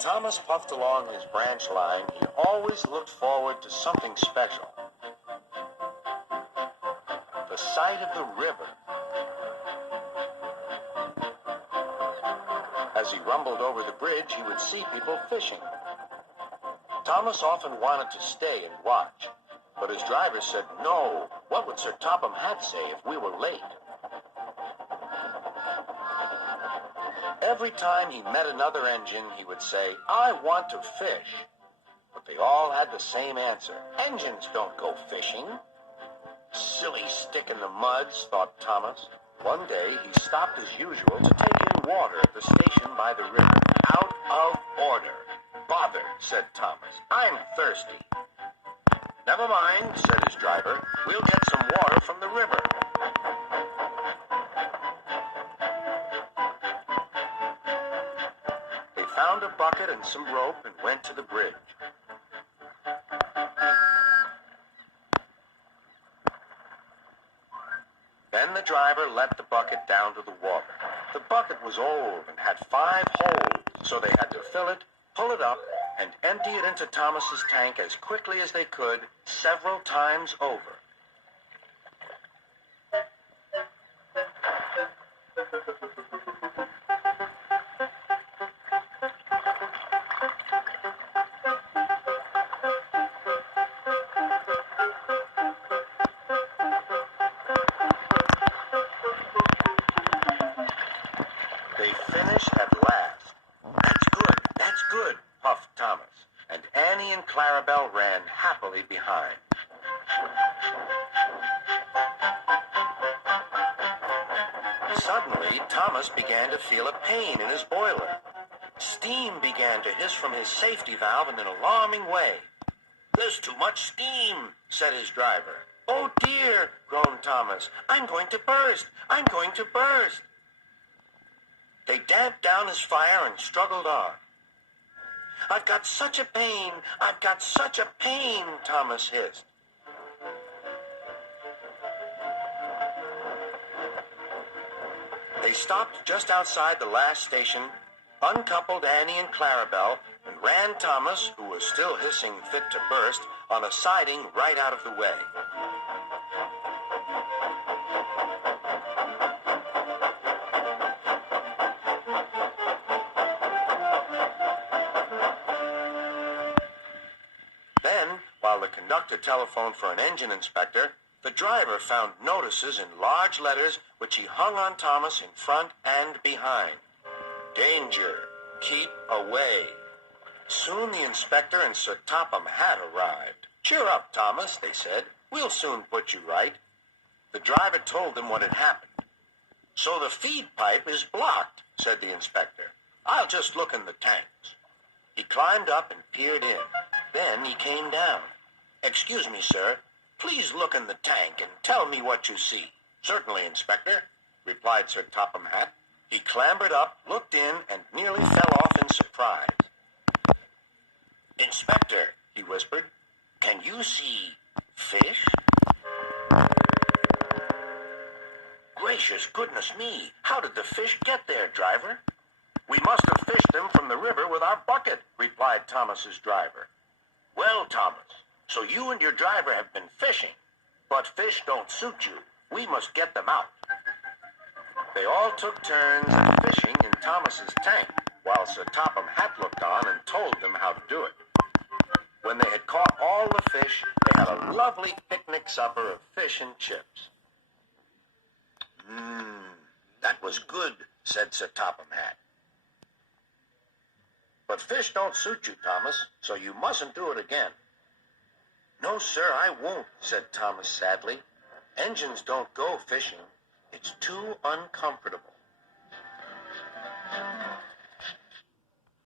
Thomas puffed along his branch line, he always looked forward to something special. The sight of the river. As he rumbled over the bridge, he would see people fishing. Thomas often wanted to stay and watch, but his driver said no. What would Sir Topham Hatt say if we were late? Every time he met another engine, he would say, "I want to fish." But they all had the same answer. "Engines don't go fishing." Silly stick in the muds, thought Thomas. One day, he stopped as usual to take in water at the station by the river. "Out of order." "Bother," said Thomas. "I'm thirsty." "Never mind," said his driver. "We'll get some water from the river." They found a bucket and some rope and went to the bridge. Then the driver let the bucket down to the water. The bucket was old and had 5 holes, so they had to fill it, pull it up, and empty it into Thomas's tank as quickly as they could, several times over. They finished at last. That's good, puffed Thomas, and Annie and Clarabelle ran happily behind. Suddenly, Thomas began to feel a pain in his boiler. Steam began to hiss from his safety valve in an alarming way. "There's too much steam," said his driver. "Oh dear," groaned Thomas. "I'm going to burst. I'm going to burst." They damped down his fire and struggled on. "I've got such a pain. I've got such a pain," Thomas hissed. They stopped just outside the last station, uncoupled Annie and Clarabelle, and ran Thomas, who was still hissing fit to burst, on a siding right out of the way. Then, while the conductor telephoned for an engine inspector, the driver found notices in large letters which he hung on Thomas in front and behind. "Danger. Keep away." Soon the inspector and Sir Topham Hatt arrived. "Cheer up, Thomas," they said. "We'll soon put you right." The driver told them what had happened. "So the feed pipe is blocked," said the inspector. "I'll just look in the tanks." He climbed up and peered in. Then he came down. "Excuse me, sir. Please look in the tank and tell me what you see." "Certainly, Inspector," replied Sir Topham Hatt. He clambered up, looked in, and nearly fell off in surprise. "Inspector," he whispered, "can you see fish?" "Gracious goodness me! How did the fish get there, driver?" "We must have fished them from the river with our bucket," replied Thomas's driver. "Well, Thomas, so you and your driver have been fishing, but fish don't suit you. We must get them out." They all took turns at fishing in Thomas's tank, while Sir Topham Hatt looked on and told them how to do it. When they had caught all the fish, they had a lovely picnic supper of fish and chips. That was good," said Sir Topham Hatt. "But fish don't suit you, Thomas, so you mustn't do it again." "No, sir, I won't," said Thomas sadly. "Engines don't go fishing. It's too uncomfortable."